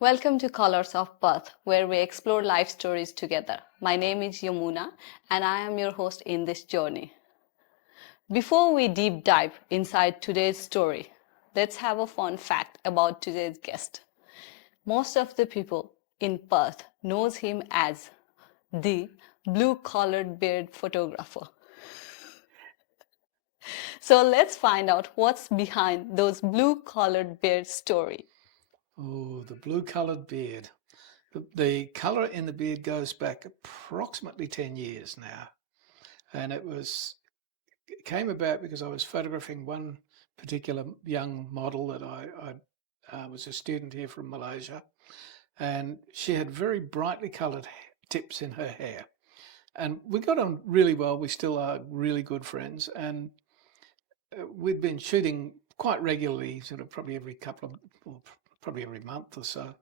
Welcome to Colors of Perth, where we explore life stories together. My name is Yamuna, and I am your host in this journey. Before we deep dive inside today's story, let's have a fun fact about today's guest. Most of the people in Perth knows him as the blue-collared beard photographer. So let's find out what's behind those blue-collared beard story. Oh, the blue-coloured beard. The colour in the beard goes back approximately 10 years now. And it came about because I was photographing one particular young model that I was a student here from Malaysia. And she had very brightly coloured tips in her hair. And we got on really well. We still are really good friends. And we'd been shooting quite regularly, sort of probably probably every month or so.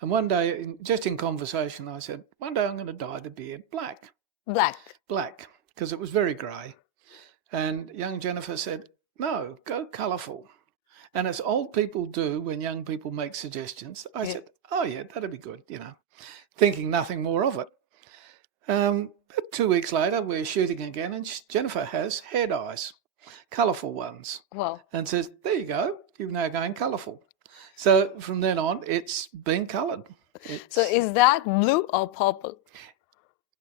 And one day, just in conversation, I said, one day I'm going to dye the beard black. Black. Because it was very grey. And young Jennifer said, no, go colourful. And as old people do when young people make suggestions, I said, oh yeah, that'd be good, thinking nothing more of it. But 2 weeks later, we're shooting again, and Jennifer has hair dyes, colourful ones. Wow. And says, there you go, you're now going colourful. So from then on, it's been coloured. So is that blue or purple?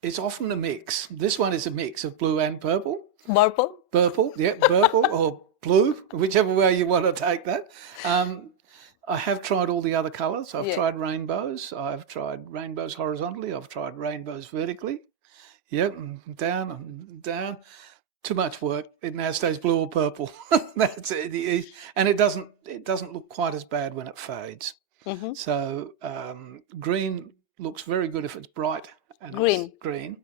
It's often a mix. This one is a mix of blue and purple. Purple? Purple, yeah, purple or blue, whichever way you want to take that. I have tried all the other colours. I've tried rainbows. I've tried rainbows horizontally. I've tried rainbows vertically. Yep, down and down. Too much work. It now stays blue or purple. That's it. And it doesn't look quite as bad when it fades. Mm-hmm. So green looks very good if it's bright and Green. it's green.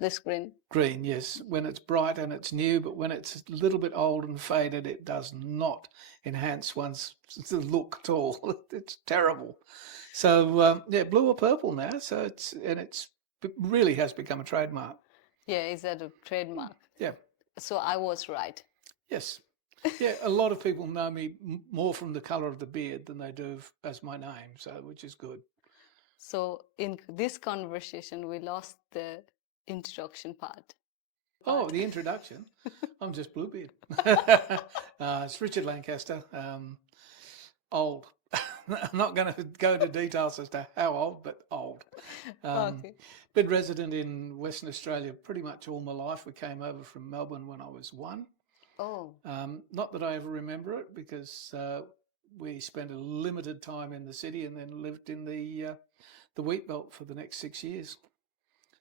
This green. Green, yes, when it's bright and it's new, but when it's a little bit old and faded, it does not enhance one's look at all. It's terrible. So blue or purple now. So it really has become a trademark. Yeah, is that a trademark? Yeah. So I was right. Yes. Yeah, a lot of people know me more from the colour of the beard than they do as my name, so which is good. So in this conversation, we lost the introduction part. Oh, the introduction. I'm just Bluebeard. It's Richard Lancaster. Old. I'm not going to go into details as to how old, but old. Okay. Been resident in Western Australia pretty much all my life. We came over from Melbourne when I was 1. Oh. Not that I ever remember it because we spent a limited time in the city and then lived in the wheat belt for the next 6 years.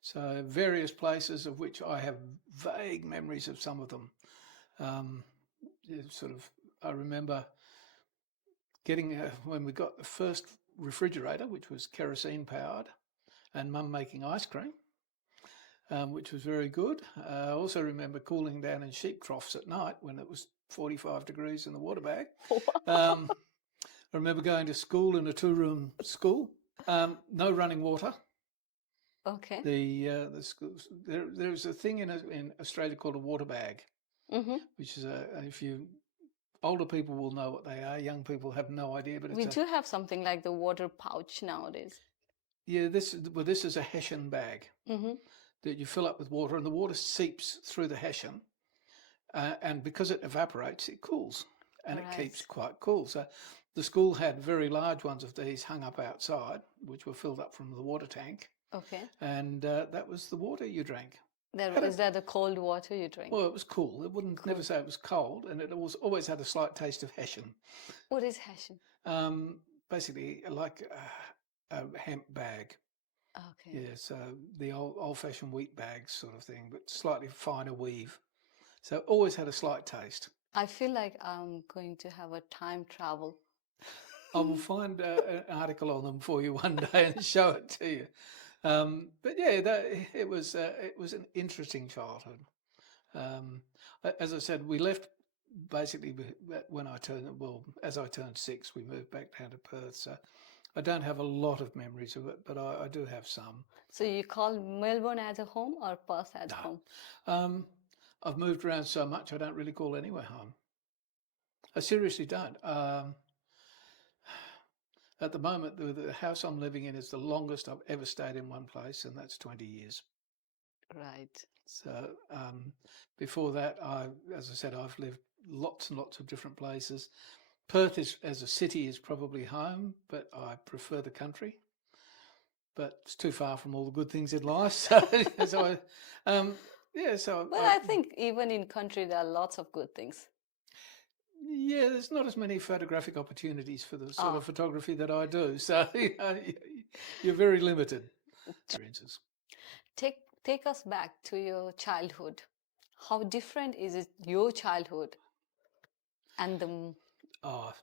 So various places of which I have vague memories of some of them. I remember getting, when we got the first refrigerator, which was kerosene powered, and Mum making ice cream, which was very good. I also remember cooling down in sheep troughs at night when it was 45 degrees in the water bag. I remember going to school in a 2-room school, no running water. Okay. The schools, there's a thing in Australia called a water bag, which is older people will know what they are. Young people have no idea, but we do have something like the water pouch nowadays. Yeah, this is a Hessian bag that you fill up with water, and the water seeps through the Hessian, and because it evaporates, it cools, and it keeps quite cool. So the school had very large ones of these hung up outside, which were filled up from the water tank. Okay. And that was the water you drank. Is that the cold water you drink? Well, it was cool. It wouldn't never say it was cold, and it always had a slight taste of Hessian. What is Hessian? Basically, like a hemp bag. Okay. Yeah, so the old-fashioned wheat bags sort of thing, but slightly finer weave. So always had a slight taste. I feel like I'm going to have a time travel. I will find an article on them for you one day and show it to you. But yeah, it was an interesting childhood. As I said, we left basically when as I turned 6, we moved back down to Perth. So I don't have a lot of memories of it, but I do have some. So you call Melbourne as a home or Perth as home? I've moved around so much I don't really call anywhere home. I seriously don't. at the moment, the house I'm living in is the longest I've ever stayed in one place, and that's 20 years. Right. So before that, as I said, I've lived lots and lots of different places. Perth as a city is probably home, but I prefer the country. But it's too far from all the good things in life. So, But I think even in country there are lots of good things. Yeah, there's not as many photographic opportunities for the sort of photography that I do. So you're very limited. Experiences. Take us back to your childhood. How different is it your childhood and the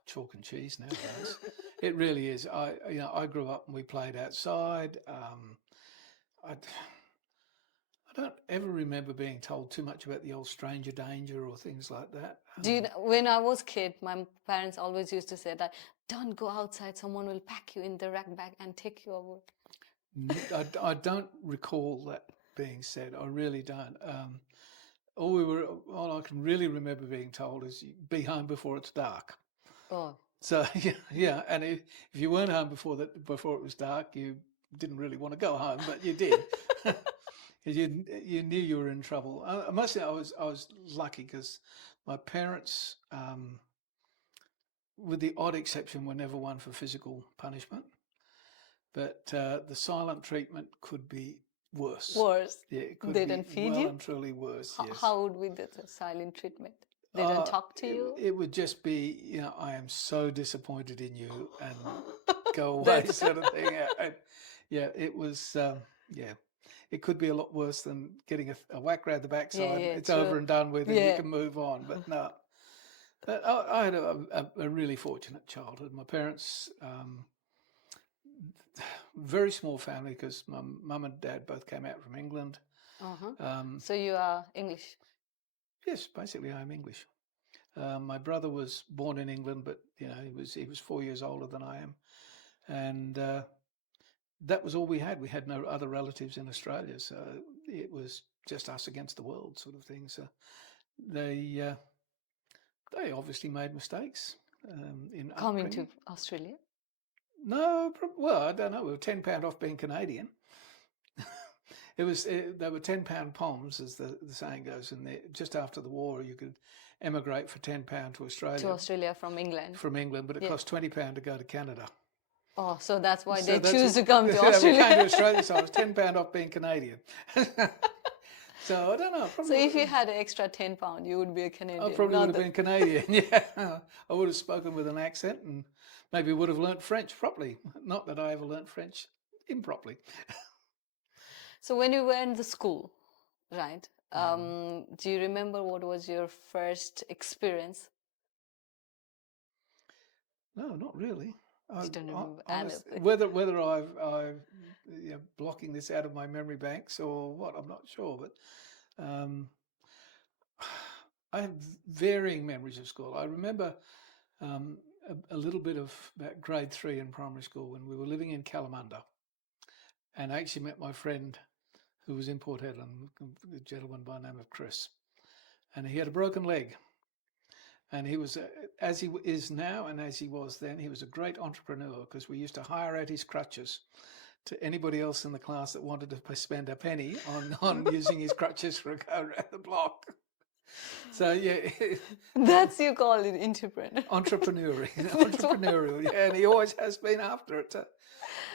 Chalk and cheese nowadays. It really is. I grew up and we played outside. I don't ever remember being told too much about the old stranger danger or things like that. when I was kid, my parents always used to say that don't go outside, someone will pack you in the rack bag and take you over. I don't recall that being said. I really don't. All I can really remember being told is be home before it's dark. Oh. So yeah, and if you weren't home before it was dark, you didn't really want to go home, but you did. You knew you were in trouble. I must say I was lucky because my parents, with the odd exception, were never one for physical punishment. But the silent treatment could be worse. Worse. Yeah, it could They be didn't feed well you? and truly worse. Yes. How would we do the silent treatment? They don't talk to you? It would just be, I am so disappointed in you and go away sort of thing. Yeah, it was, it could be a lot worse than getting a whack round the backside. It's true. over and done with and you can move on. But no, but I had a really fortunate childhood. My parents, very small family because my mum and dad both came out from England. So you are English? Yes, basically I'm English. My brother was born in England, but he was 4 years older than I am, and that was all we had. We had no other relatives in Australia, so it was just us against the world, sort of thing. So they obviously made mistakes in coming to upbringing. Australia. No, well, I don't know. We were £10 off being Canadian. They were £10 poms, as the saying goes, and just after the war, you could emigrate for £10 to Australia. To Australia from England. From England, but it cost £20 to go to Canada. Oh, so that's why they choose to come to Australia. We came to Australia, so I was £10 off being Canadian. So I don't know. So if you had an extra £10, you would be a Canadian. I probably would have been Canadian. Yeah, I would have spoken with an accent and maybe would have learnt French properly. Not that I ever learnt French improperly. So when you were in the school, right? Do you remember what was your first experience? No, not really. You don't remember anything. Whether I've blocking this out of my memory banks or what, I'm not sure. But I have varying memories of school. I remember a little bit of about grade 3 in primary school when we were living in Kalamunda, and I actually met my friend who was in Port Hedland, a gentleman by the name of Chris, and he had a broken leg. And he was, as he is now and as he was then, he was a great entrepreneur because we used to hire out his crutches to anybody else in the class that wanted to spend a penny on using his crutches for a go around the block. So, yeah. That's you call it entrepreneur. Entrepreneurial, yeah, and he always has been after it. So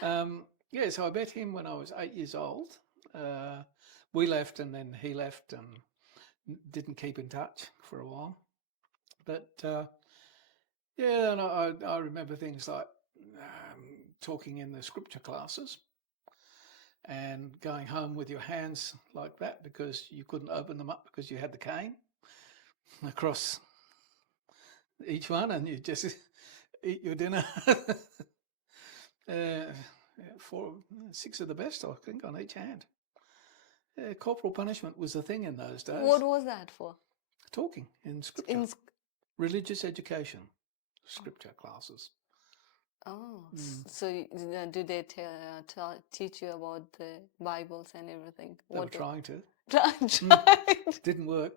I met him when I was 8 years old. We left and then he left and didn't keep in touch for a while. But and I remember things like talking in the scripture classes and going home with your hands like that because you couldn't open them up because you had the cane across each one and you just eat your dinner. 6 of the best, I think, on each hand. Corporal punishment was a thing in those days. What was that for? Talking in scripture. Religious education, scripture classes. Oh, so do they teach you about the Bibles and everything? They were trying to. Trying. Didn't work.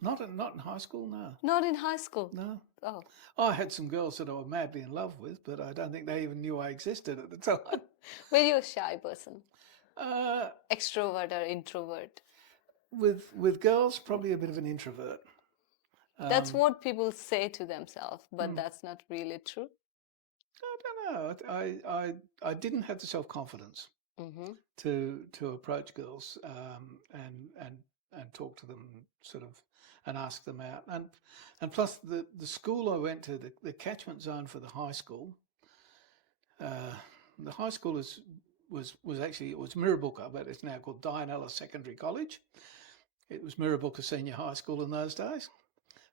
Not in high school, no. Not in high school? No. Oh. I had some girls that I was madly in love with, but I don't think they even knew I existed at the time. Were you a shy person? Uh, Extrovert or introvert? with girls, probably a bit of an introvert. That's what people say to themselves, but that's not really true. I don't know. I didn't have the self-confidence to approach girls and talk to them sort of and ask them out. And plus the school I went to, the catchment zone for the high school, the high school was actually, it was Mirrabooka, but it's now called Dianella Secondary College. It was Mirrabooka Senior High School in those days.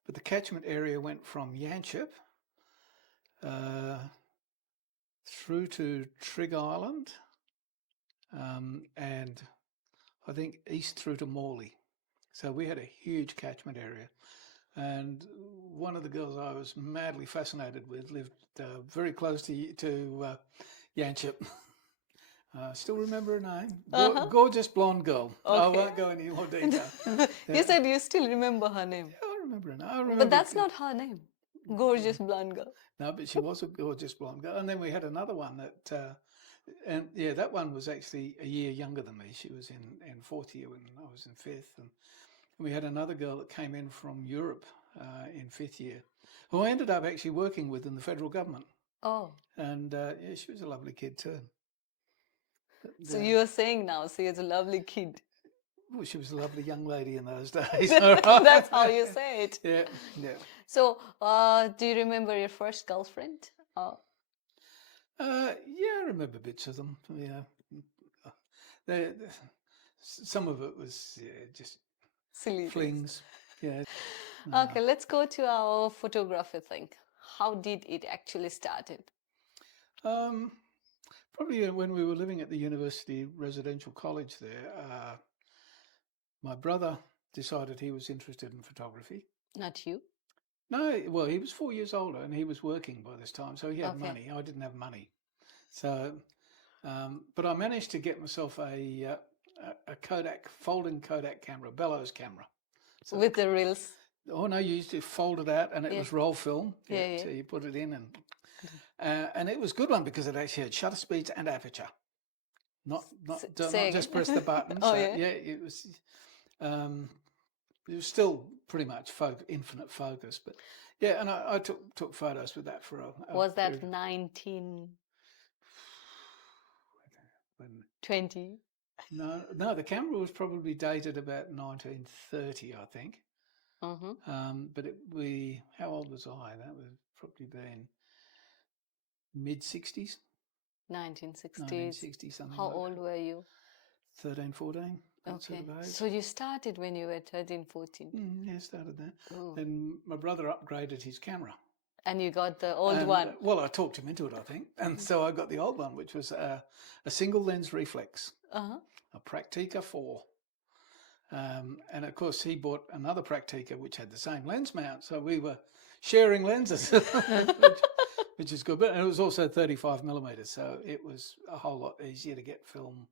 But the catchment area went from Yanchep through to Trigg Island, and I think east through to Morley. So we had a huge catchment area. And one of the girls I was madly fascinated with lived very close to Yanchep. Still remember her name. Gorgeous blonde girl. I won't go into more detail. You said you still remember her name. I remember her name. But that's not her name. Gorgeous blonde girl. No, but she was a gorgeous blonde girl. And then we had another one that, and yeah, that one was actually a year younger than me. She was in fourth year when I was in fifth. And we had another girl that came in from Europe in fifth year, who I ended up actually working with in the federal government. Oh. And yeah, she was a lovely kid too. But, so you're saying now, she is a lovely kid. Well, she was a lovely young lady in those days. That's how you say it. Yeah. So, do you remember your first girlfriend? Yeah, I remember bits of them. Yeah, some of it was just silly flings. Yeah. Okay, let's go to our photography thing. How did it actually started? Probably when we were living at the university residential college there. My brother decided he was interested in photography. Not you? No, well, he was 4 years older and he was working by this time, so he had money. I didn't have money. So, but I managed to get myself a folding Kodak camera, bellows camera. So, with the reels? Oh, no, you used to fold it out and it was roll film. Yeah. So you put it in and it was a good one because it actually had shutter speeds and aperture. Not just press the button. Oh, so, yeah? It was still pretty much infinite focus, but yeah, and I took photos with that for a was that 1920? No, the camera was probably dated about 1930, I think. But how old was I? That would probably been mid-60s. 1960s. Something. How old were you? 13, 14. Okay. So you started when you were 13, 14? Yeah, started there. Then my brother upgraded his camera. And you got the old one? Well, I talked him into it, I think. And so I got the old one, which was a single lens reflex, a Praktika 4. And of course, he bought another Praktika, which had the same lens mount. So we were sharing lenses, which is good. But it was also 35 millimeters. So it was a whole lot easier to get film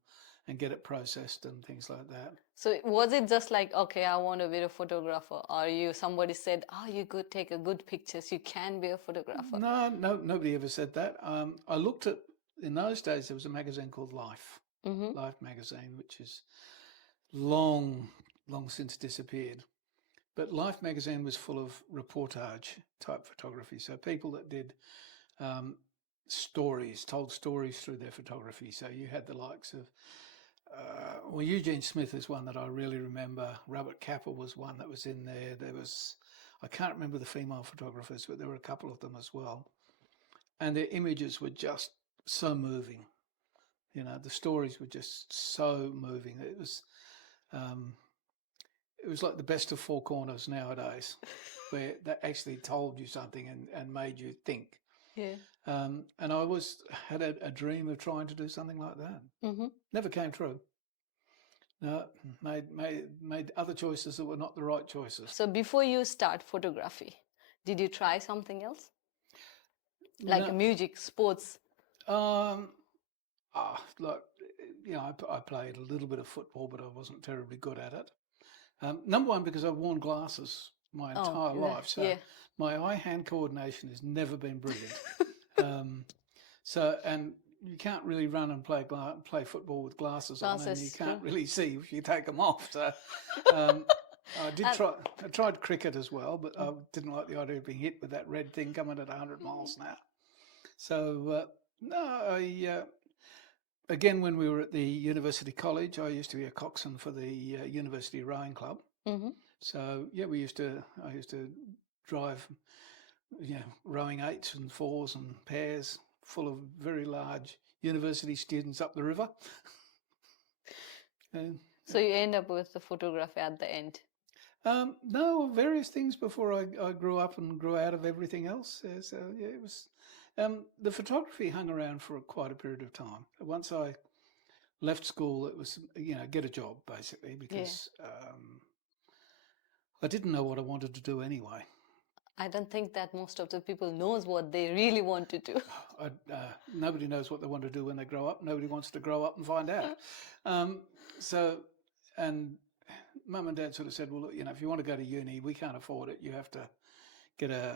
and get it processed and things like that. So was it just like, okay, I want to be a photographer, or somebody said, you could take a good pictures, you can be a photographer? No, nobody ever said that. I looked at, in those days, there was a magazine called Life, Life magazine, which is long since disappeared. But Life magazine was full of reportage type photography. So people that did told stories through their photography. So you had the likes of, Eugene Smith is one that I really remember. Robert Capa was one that was in there. There was, I can't remember the female photographers, but there were a couple of them as well. And their images were just so moving. The stories were just so moving. It was like the best of four corners nowadays, where that actually told you something and made you think. Yeah. And I always had a dream of trying to do something like that. Never came true. No, made other choices that were not the right choices. So before you start photography, did you try something else? Like music, sports? I played a little bit of football, but I wasn't terribly good at it. Number one, because I've worn glasses my entire life, so yeah. my eye-hand coordination has never been brilliant. And you can't really run and play football with glasses on, and you Glasses, can't true. really see if you take them off. So I did And- try. I tried cricket as well, but I didn't like the idea of being hit with that red thing coming at 100 miles an hour. So no, again, when we were at the university college, I used to be a coxswain for the university rowing club. Mhm. So yeah, I used to drive, rowing 8s and 4s and pairs full of very large university students up the river. And, So you end up with the photography at the end. no, various things before I grew up and grew out of everything else. So yeah, it was. The photography hung around for quite a period of time. Once I left school, it was get a job basically because I didn't know what I wanted to do anyway. I don't think that most of the people knows what they really want to do. Nobody knows what they want to do when they grow up. Nobody wants to grow up and find out. And Mum and Dad sort of said, well, look, if you want to go to uni, we can't afford it. You have to get a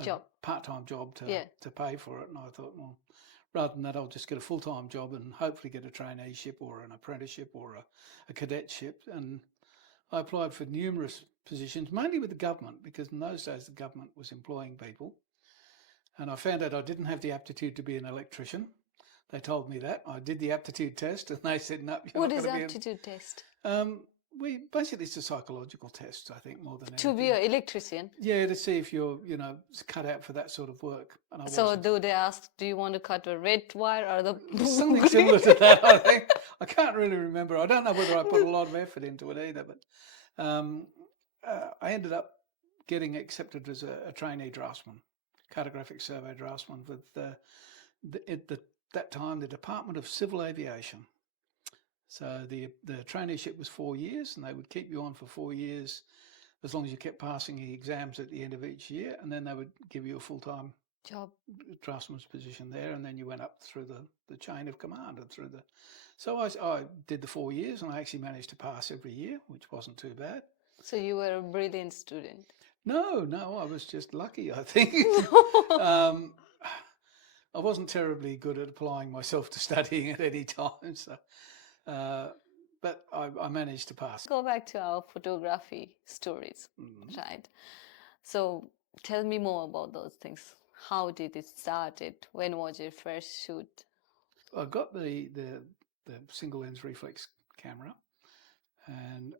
Job. part-time job Yeah. to pay for it. And I thought, well, rather than that, I'll just get a full-time job and hopefully get a traineeship or an apprenticeship or a cadetship. And I applied for numerous positions, mainly with the government, because in those days the government was employing people. And I found out I didn't have the aptitude to be an electrician. They told me that. I did the aptitude test and they said, no, you're What not is going to be aptitude test? Basically it's a psychological test, I think, more than To anything. be an electrician. Yeah, to see if you're, cut out for that sort of work. And I So wasn't. do they ask, do you want to cut a red wire or the Something similar to that, I think. I can't really remember. I don't know whether I put a lot of effort into it either, but I ended up getting accepted as a trainee draftsman, cartographic survey draftsman with that time the Department of Civil Aviation. So the traineeship was 4 years, and they would keep you on for 4 years as long as you kept passing the exams at the end of each year, and then they would give you a full-time job draftsman's position there, and then you went up through the chain of command and through the. So I did the 4 years, and I actually managed to pass every year, which wasn't too bad. So you were a brilliant student. No, I was just lucky, I think. I wasn't terribly good at applying myself to studying at any time, so but I managed to pass. Go back to our photography stories, right? So tell me more about those things. How did it started? When was your first shoot? I got the single lens reflex camera, and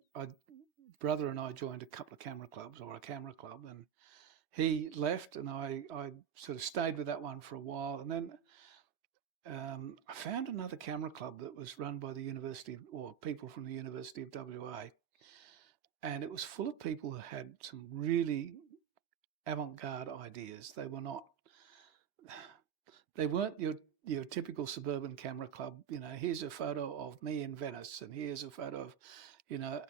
brother and I joined a couple of camera clubs or a camera club, and he left, and I sort of stayed with that one for a while, and then I found another camera club that was run by the university or people from the University of WA, and it was full of people who had some really avant-garde ideas. They weren't your typical suburban camera club. Here's a photo of me in Venice, and here's a photo of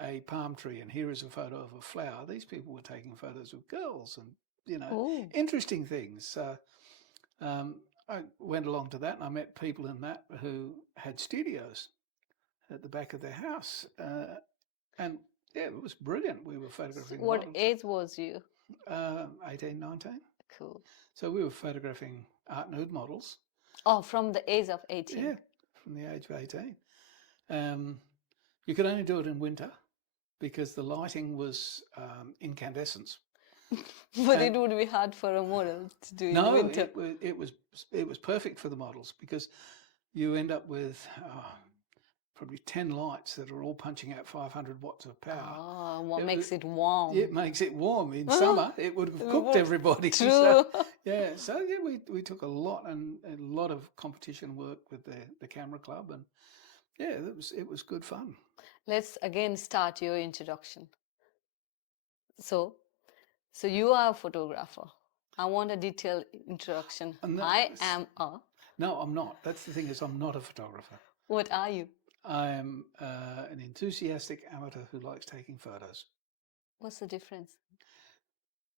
a palm tree, and here is a photo of a flower. These people were taking photos of girls and Ooh. interesting things. So I went along to that, and I met people in that who had studios at the back of their house, and yeah, it was brilliant. We were photographing. What models. age was you? 18, 19. Cool. So we were photographing art nude models. Oh, from the age of 18. Yeah, from the age of 18. You could only do it in winter because the lighting was incandescents. But it would be hard for a model to do in winter. it was perfect for the models because you end up with probably 10 lights that are all punching out 500 watts of power. Oh, what makes it warm? It makes it warm. In summer, it would have cooked everybody. True. So we took a lot of competition work with the camera club, and yeah, it was good fun. Let's again start your introduction. So you are a photographer. I want a detailed introduction. I am a. No, I'm not. That's the thing is, I'm not a photographer. What are you? I am an enthusiastic amateur who likes taking photos. What's the difference?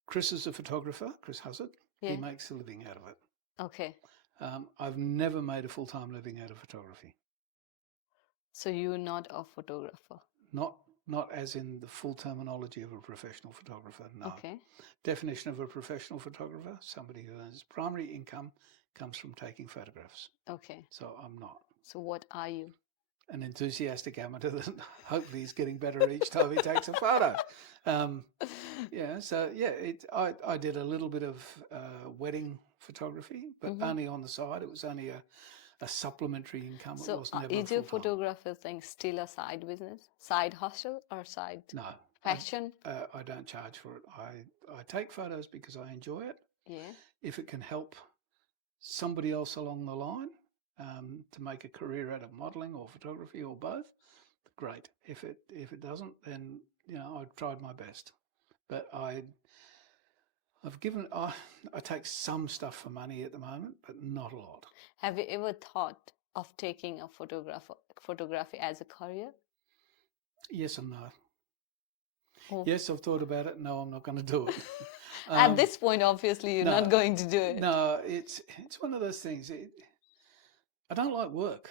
Chris is a photographer, Chris Hussard. Yeah. He makes a living out of it. Okay. I've never made a full-time living out of photography. So you're not a photographer? Not not as in the full terminology of a professional photographer, no. Okay. Definition of a professional photographer, somebody who earns primary income comes from taking photographs. Okay. So I'm not. So what are you? An enthusiastic amateur that hopefully is getting better each time he takes a photo. I did a little bit of wedding photography, but only on the side. It was only a supplementary income. It So was never is your full-time. photography thing still a side business, side hustle, or side No. passion? I don't charge for it. I take photos because I enjoy it. Yeah. If it can help somebody else along the line to make a career out of modelling or photography or both, great. If it doesn't, then I've tried my best. But I take some stuff for money at the moment, but not a lot. Have you ever thought of taking a photography as a career? Yes and no. Oh. Yes, I've thought about it. No, I'm not going to do it. At this point, obviously, you're not going to do it. No, it's one of those things. I don't like work.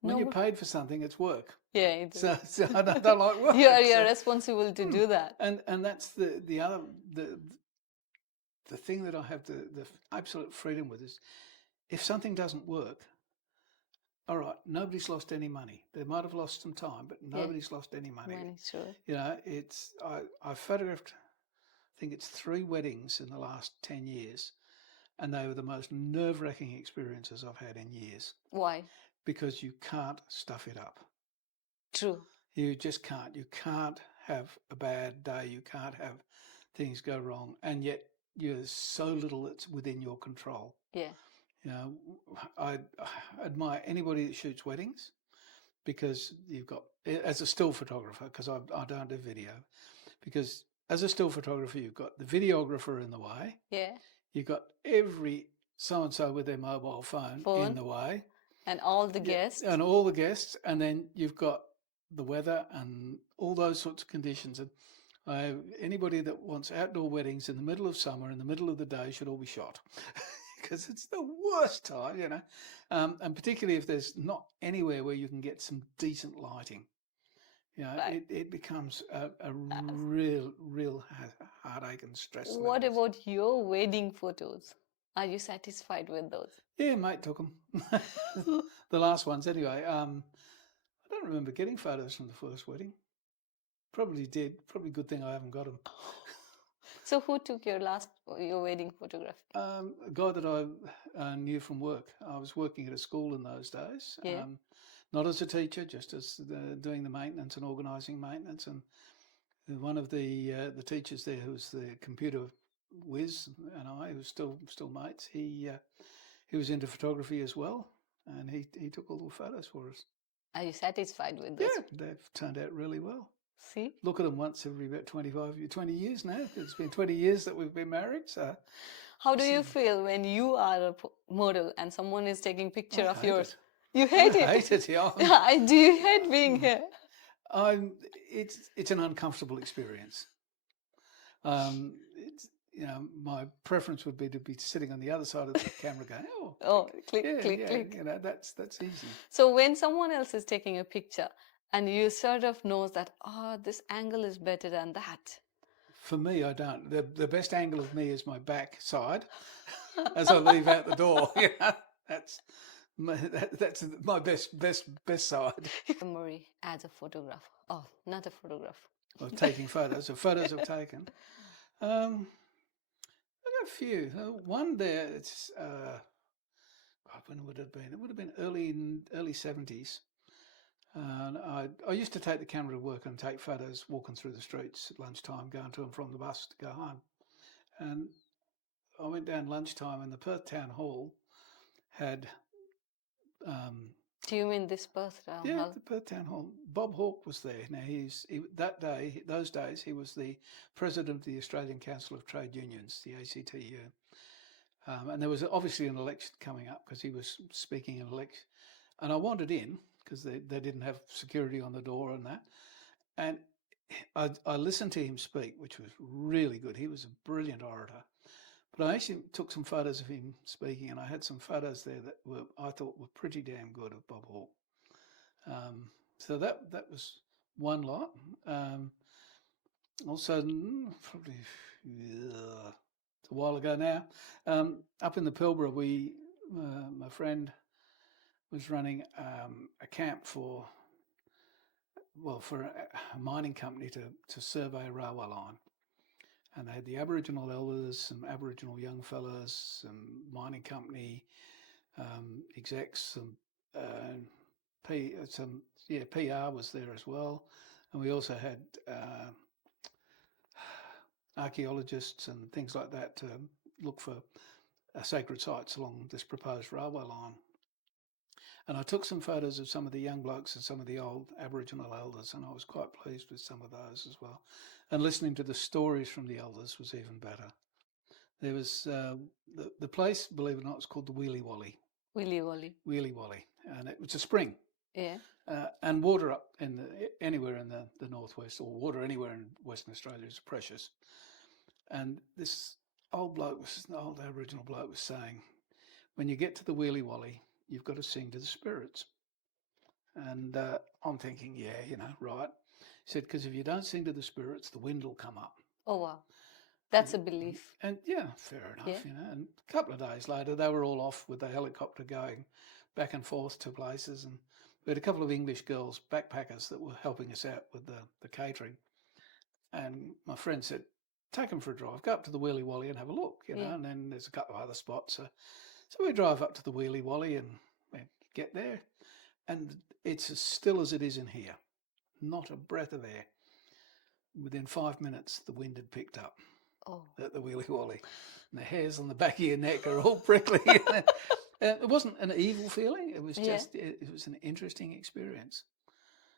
When you're paid for something, it's work. Yeah, it is. So I don't like work. You're responsible to do that. And that's the other the thing that I have the absolute freedom with is if something doesn't work, all right, nobody's lost any money. They might have lost some time, but nobody's lost any money. Sure. I photographed, I think it's 3 weddings in the last 10 years, and they were the most nerve-wracking experiences I've had in years. Why? Because you can't stuff it up. True. You just can't. You can't have a bad day. You can't have things go wrong, and yet there's so little that's within your control. Yeah. I admire anybody that shoots weddings because you've got, as a still photographer, because I don't do video, because as a still photographer, you've got the videographer in the way. Yeah. You've got every so-and-so with their mobile phone in the way. And all the guests. And all the guests. And then you've got the weather and all those sorts of conditions. And anybody that wants outdoor weddings in the middle of summer, in the middle of the day, should all be shot. Because it's the worst time, and particularly if there's not anywhere where you can get some decent lighting. Right. It becomes a real heartache and stress. What about your wedding photos? Are you satisfied with those? Yeah, mate took them. The last ones anyway. I don't remember getting photos from the first wedding. Probably did. Probably a good thing I haven't got them. So who took your wedding photography? A guy that I knew from work. I was working at a school in those days. Yeah. Not as a teacher, just as doing the maintenance and organising maintenance. And one of the teachers there, who was the computer whiz, and I, who was still mates, he was into photography as well, and he took all the photos for us. Are you satisfied with those? Yeah, they've turned out really well. See? Look at them once every about 20 years now. It's been 20 years that we've been married. So, how do you feel when you are a model and someone is taking picture of yours? It. You hate it? I hate it, yeah. Do you hate being here? It's an uncomfortable experience. My preference would be to be sitting on the other side of the camera going, click. That's easy. So when someone else is taking a picture and you sort of knows that, this angle is better than that. For me, I don't. The best angle of me is my back side as I leave out the door. That's my best side. Memory as a photographer. Oh, not a photographer. Of taking photos. Of photos I've taken. I got a few. One there. It's when would it have been? It would have been early 70s. And I used to take the camera to work and take photos walking through the streets at lunchtime, going to and from the bus to go home. And I went down lunchtime, and the Perth Town Hall had. Do you mean this Perth Town Hall? Yeah, the Perth Town Hall. Bob Hawke was there. Now those days, he was the president of the Australian Council of Trade Unions, the ACTU. And there was obviously an election coming up because he was speaking in an election. And I wandered in because they didn't have security on the door and that. And I listened to him speak, which was really good. He was a brilliant orator. But I actually took some photos of him speaking, and I had some photos there that I thought were pretty damn good of Bob Hawke. So that was one lot. Also, probably it's a while ago now. Up in the Pilbara, my friend was running a camp for a mining company to survey a railway line. And they had the Aboriginal elders, some Aboriginal young fellas, some mining company execs, PR was there as well. And we also had archaeologists and things like that to look for sacred sites along this proposed railway line. And I took some photos of some of the young blokes and some of the old Aboriginal elders, and I was quite pleased with some of those as well. And listening to the stories from the elders was even better. There was the place, believe it or not, was called the Wheelie Wally. Willy Wally. Wheelie Wally, and it was a spring. Yeah. And water up anywhere in the northwest, or water anywhere in Western Australia, is precious. And this old Aboriginal bloke was saying, when you get to the Wheelie Wally, you've got to sing to the spirits. And I'm thinking, yeah, right. He said, because if you don't sing to the spirits, the wind will come up. Oh, wow. That's a belief. And yeah, fair enough, And a couple of days later, they were all off with the helicopter going back and forth to places. And we had a couple of English girls, backpackers, that were helping us out with the catering. And my friend said, take them for a drive, go up to the Wheelie Wally and have a look, know, and then there's a couple of other spots. So we drive up to the Wheelie Wally and we get there. And it's as still as it is in here. Not a breath of air. Within 5 minutes, the wind had picked up at the Wheelie Wally. And the hairs on the back of your neck are all prickly. It wasn't an evil feeling. It was just, it was an interesting experience.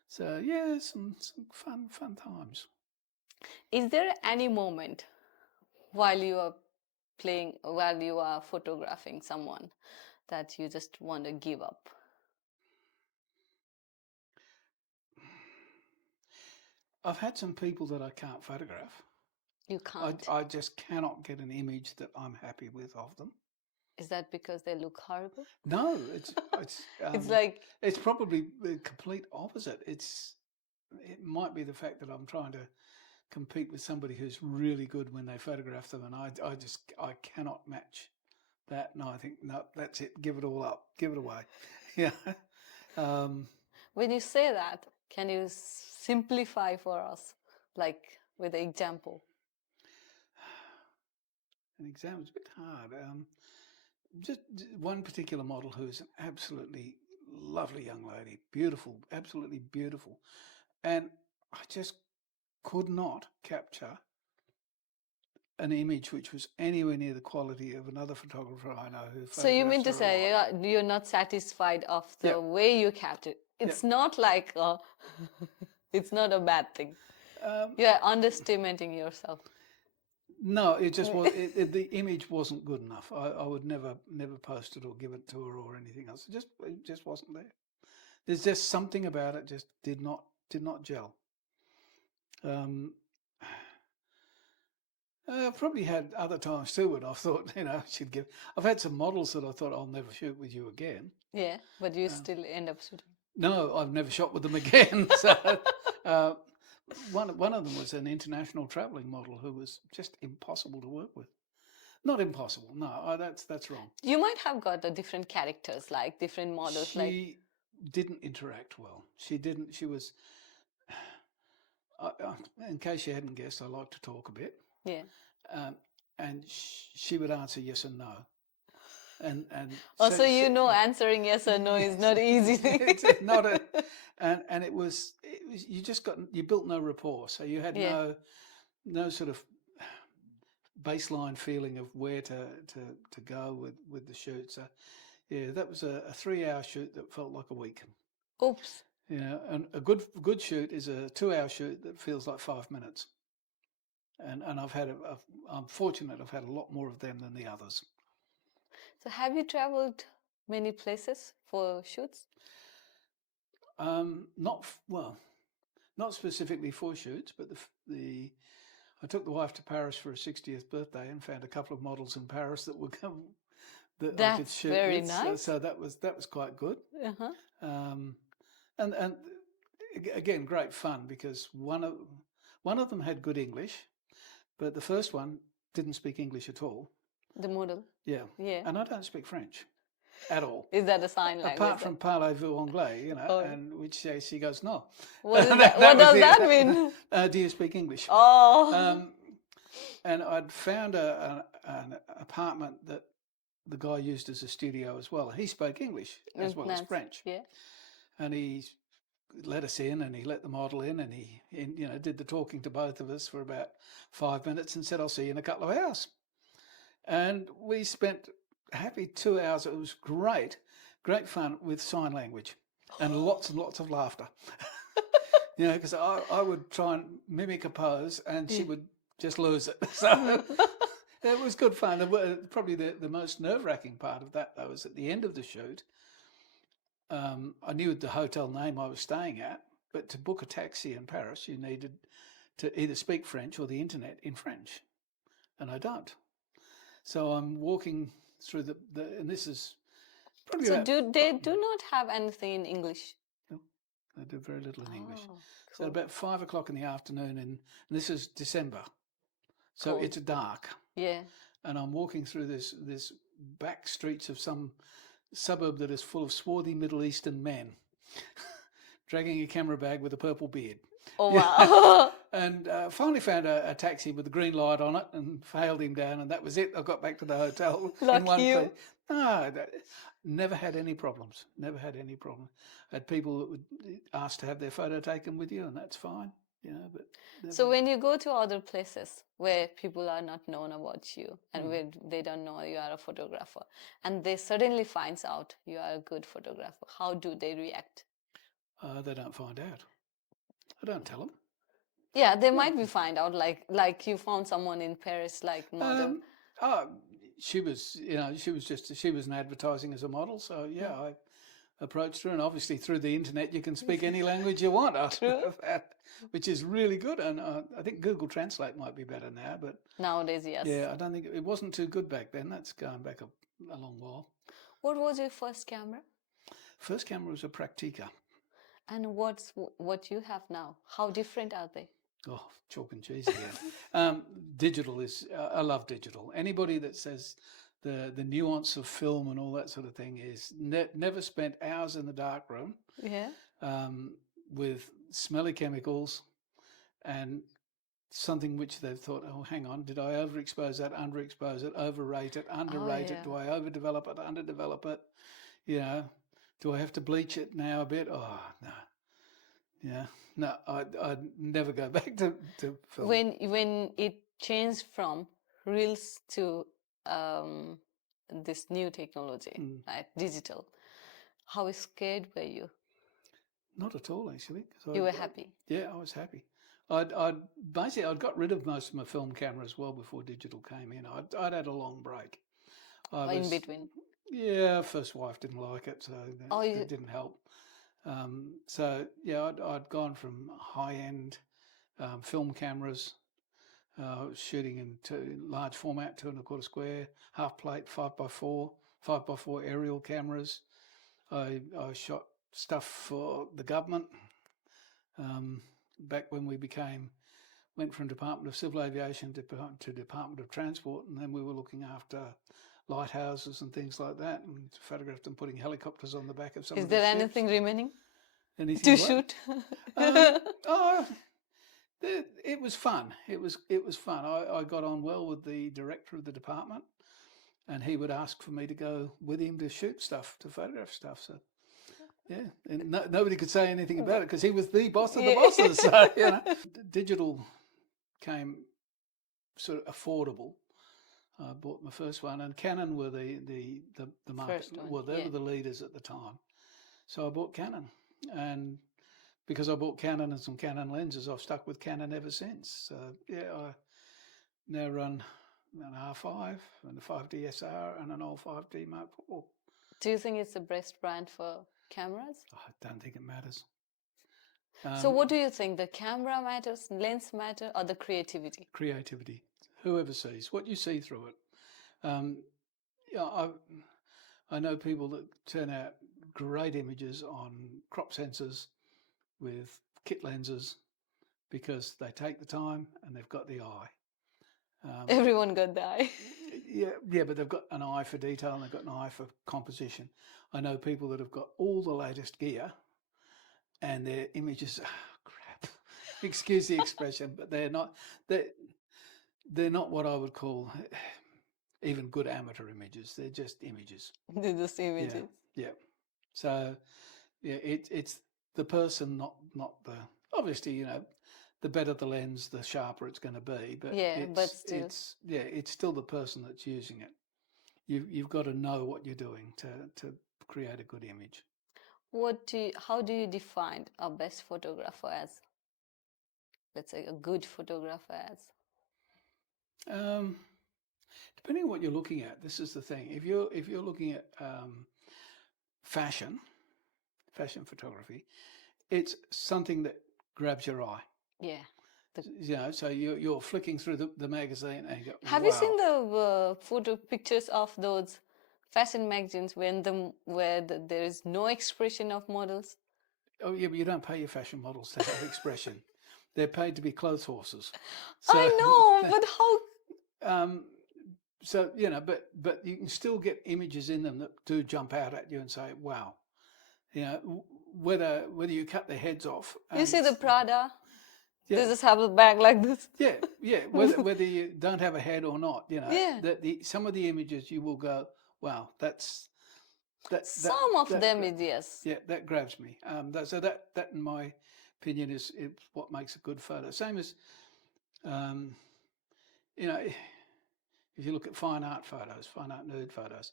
So, yeah, some fun times. Is there any moment while you are photographing someone that you just want to give up? I've had some people that I can't photograph. You can't? I just cannot get an image that I'm happy with of them. Is that because they look horrible? No, it's it's probably the complete opposite. It might be the fact that I'm trying to compete with somebody who's really good when they photograph them, and I cannot match that. No, I think no, that's it. Give it all up. Give it away. Yeah. When you say that, can you simplify for us, like with an example? An example is a bit hard. Just one particular model who is an absolutely lovely young lady, beautiful, absolutely beautiful, and I just could not capture an image which was anywhere near the quality of another photographer I know who. So you mean to say you're not satisfied of the way you captured? It's not like it's not a bad thing. You're underestimating yourself. No, it just was. The image wasn't good enough. I would never post it or give it to her or anything else. It just wasn't there. There's just something about it just did not gel. I've probably had other times too when I thought, she'd give. I've had some models that I thought I'll never shoot with you again. Yeah, but you still end up shooting. No, I've never shot with them again. So one of them was an international travelling model who was just impossible to work with. Not impossible. No, that's wrong. You might have got different characters, like different models. She didn't interact well. She didn't. She was. In case you hadn't guessed, I like to talk a bit. Yeah. And she would answer yes and no. And also, answering yes or no is not easy. It's not and it was you built no rapport, so you had no sort of baseline feeling of where to go with the shoot. So yeah, that was a 3-hour shoot that felt like a week. Oops. And a good shoot is a 2-hour shoot that feels like 5 minutes. And I'm fortunate I've had a lot more of them than the others. So have you traveled many places for shoots? Not specifically for shoots, but I took the wife to Paris for her 60th birthday and found a couple of models in Paris that would come. I could shoot very with. Nice. So that was quite good. Uh-huh. And again, great fun because one of them had good English, but the first one didn't speak English at all. The model. Yeah. Yeah. And I don't speak French at all. Is that a sign language? Apart from parlez-vous anglais, you know, Oh. and which she goes, no. What does that mean? Do you speak English? Oh. And I'd found an apartment that the guy used as a studio as well. He spoke English as well as French. Yeah. And he let us in, and he let the model in, and he did the talking to both of us for about 5 minutes and said, I'll see you in a couple of hours. And we spent a happy 2 hours. It was great fun with sign language and lots of laughter. Because I would try and mimic a pose and she would just lose it. So it was good fun. Probably the most nerve-wracking part of that, though, was at the end of the shoot. I knew the hotel name I was staying at, but to book a taxi in Paris, you needed to either speak French or the internet in French, and I don't. So I'm walking through and this is probably. So they do not have anything in English? No, they do very little in English. Cool. So about 5 o'clock in the afternoon, and this is December, so Cold. it's dark. Yeah. And I'm walking through this back streets of some suburb that is full of swarthy Middle Eastern men, dragging a camera bag with a purple beard. Oh, wow. And finally found a taxi with a green light on it and hailed him down, and that was it. I got back to the hotel in one place. No, never had any problems. Never had any problem. I had people that would ask to have their photo taken with you, and that's fine. But so when you go to other places where people are not known about you and where they don't know you are a photographer, and they suddenly finds out you are a good photographer, how do they react? They don't find out. I don't tell them. Yeah, they might be find out, like you found someone in Paris, like model. She was an advertising as a model, so yeah, I approached her, and obviously through the internet you can speak any language you want after that, which is really good. And I think Google Translate might be better now, but nowadays, yes. Yeah, I don't think it wasn't too good back then. That's going back a long while. What was your first camera? First camera was a Praktika. And what you have now? How different are they? Oh, chalk and cheese again. Digital is, I love digital. Anybody that says the nuance of film and all that sort of thing is never spent hours in the dark room. Yeah. With smelly chemicals and something which they've thought, oh, hang on, did I overexpose that, underexpose it, overrate it, underrate it? Do I overdevelop it, underdevelop it? Do I have to bleach it now a bit? Oh, no. Yeah. No, I'd never go back to film. When it changed from reels to this new technology, right, digital, how scared were you? Not at all, actually. You were happy? Yeah, I was happy. I'd got rid of most of my film cameras well before digital came in. I'd had a long break. In between? Yeah, first wife didn't like it, so it didn't help. So yeah, I'd gone from high-end film cameras, shooting into large format, 2.25 square, half plate, 5x4 aerial cameras. I shot stuff for the government. Back when we went from Department of Civil Aviation to Department of Transport, and then we were looking after lighthouses and things like that, and photographed them putting helicopters on the back of some of the ships. Is there anything remaining to shoot? It was fun. It was fun. I got on well with the director of the department, and he would ask for me to go with him to shoot stuff, to photograph stuff. So yeah, and nobody could say anything about it because he was the boss of the bosses. So digital came sort of affordable. I bought my first one, and Canon were the market. Well, they were the leaders at the time. So I bought Canon, and because I bought Canon and some Canon lenses, I've stuck with Canon ever since. So yeah, I now run an R5 and a 5D SR and an old 5D Mark IV. Do you think it's the best brand for cameras? I don't think it matters. So what do you think? The camera matters, lens matter, or the creativity? Creativity. Whoever sees what you see through it. I know people that turn out great images on crop sensors with kit lenses because they take the time and they've got the eye. Everyone got the eye. Yeah, but they've got an eye for detail and they've got an eye for composition. I know people that have got all the latest gear and their images, crap, excuse the expression, but they're not what I would call even good amateur images. They're just images. They're just images. Yeah. So yeah, it's the person, not the, obviously, the better the lens, the sharper it's going to be. But Yeah, but still. it's still the person that's using it. You've got to know what you're doing to create a good image. How do you define a best photographer as? Let's say a good photographer as. Depending on what you're looking at, this is the thing. If you're looking at fashion photography, it's something that grabs your eye. Yeah. So you're flicking through the magazine and you go, Have you seen the pictures of those fashion magazines where there is no expression of models? Oh yeah, but you don't pay your fashion models to have expression. They're paid to be clothes horses. I know, but how? So but you can still get images in them that do jump out at you and say, "Wow," whether you cut their heads off. You see the Prada? Yeah. They just have a bag like this. Yeah. Whether you don't have a head or not, Yeah. Some of the images you will go, "Wow, that's that." Some of them, yes. Yeah, that grabs me. That in my opinion is what makes a good photo. Same as, if you look at fine art nude photos,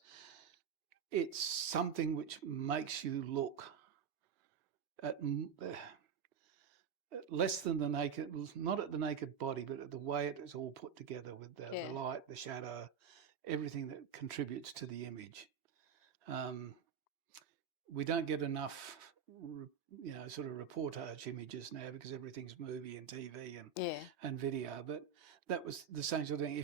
it's something which makes you look at less than the naked, not at the naked body, but at the way it is all put together with the light, the shadow, everything that contributes to the image. We don't get enough, sort of reportage images now because everything's movie and TV and video. But that was the same sort of thing.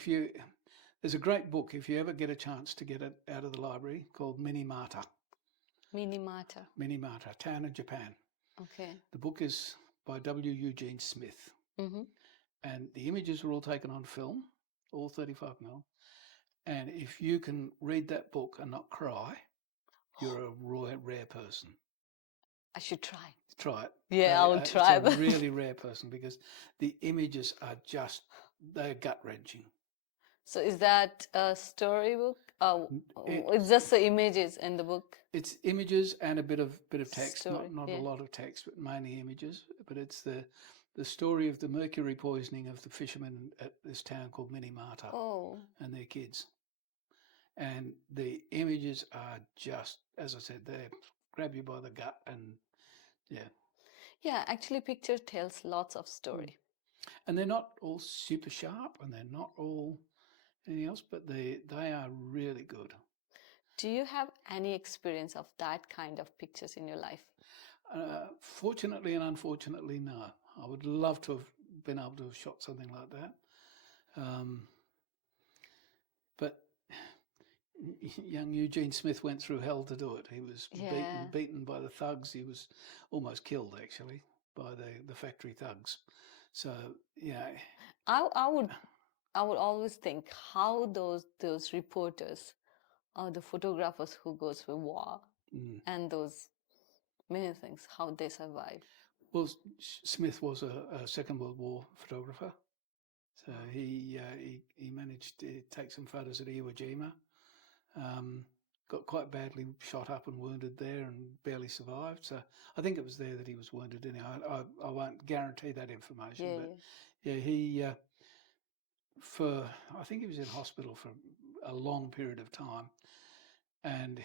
There's a great book, if you ever get a chance to get it out of the library, called Minamata, town in Japan. Okay. The book is by W. Eugene Smith. Mm-hmm. And the images were all taken on film, all 35mm. And if you can read that book and not cry, you're a rare person. I should try. Try it. Yeah, I'll try that. It's a really rare person because the images are they're gut-wrenching. So is that a storybook? It's just the images in the book. It's images and a bit of text, Story, not a lot of text, but mainly images. But it's the story of the mercury poisoning of the fishermen at this town called Minamata and their kids. And the images are just, as I said, they grab you by the gut and yeah. Yeah, actually, picture tells lots of story. And they're not all super sharp and they're not all anything else, but they are really good. Do you have any experience of that kind of pictures in your life? Fortunately and unfortunately, no. I would love to have been able to have shot something like that. But young Eugene Smith went through hell to do it. He was beaten by the thugs. He was almost killed, actually, by the factory thugs. So, yeah. I would always think how those reporters or the photographers who goes for war and those many things, how they survive. Well, Smith was a Second World War photographer. So he managed to take some photos at Iwo Jima. Got quite badly shot up and wounded there and barely survived. So I think it was there that he was wounded. Anyhow, I won't guarantee that information. But he I think he was in hospital for a long period of time. And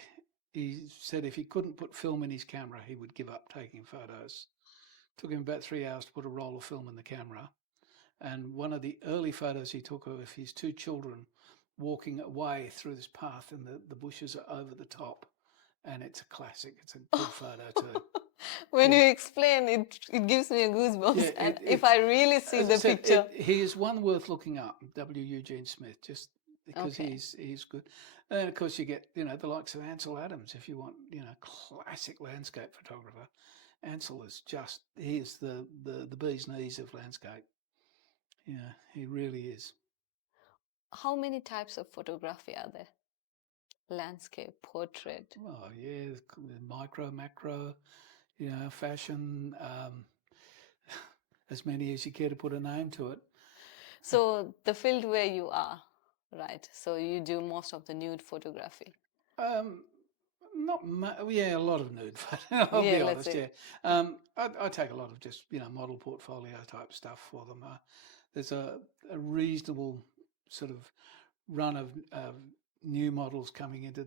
he said if he couldn't put film in his camera, he would give up taking photos. Took him about 3 hours to put a roll of film in the camera. And one of the early photos he took of his two children walking away through this path and the bushes are over the top. And it's a classic. It's a good photo too. When you explain it, it gives me a goosebumps. And if I really see the picture. He is one worth looking up, W. Eugene Smith, just because he's good. And of course you get, the likes of Ansel Adams if you want, classic landscape photographer. Ansel is just, he is the bee's knees of landscape. Yeah, he really is. How many types of photography are there? Landscape, portrait. Oh yeah, micro, macro, fashion, as many as you care to put a name to it. So the field where you are, right? So you do most of the nude photography. A lot of nude photo. I'll Yeah, be let's honest. say. Yeah, I take a lot of just model portfolio type stuff for them. There's a reasonable sort of run of new models coming into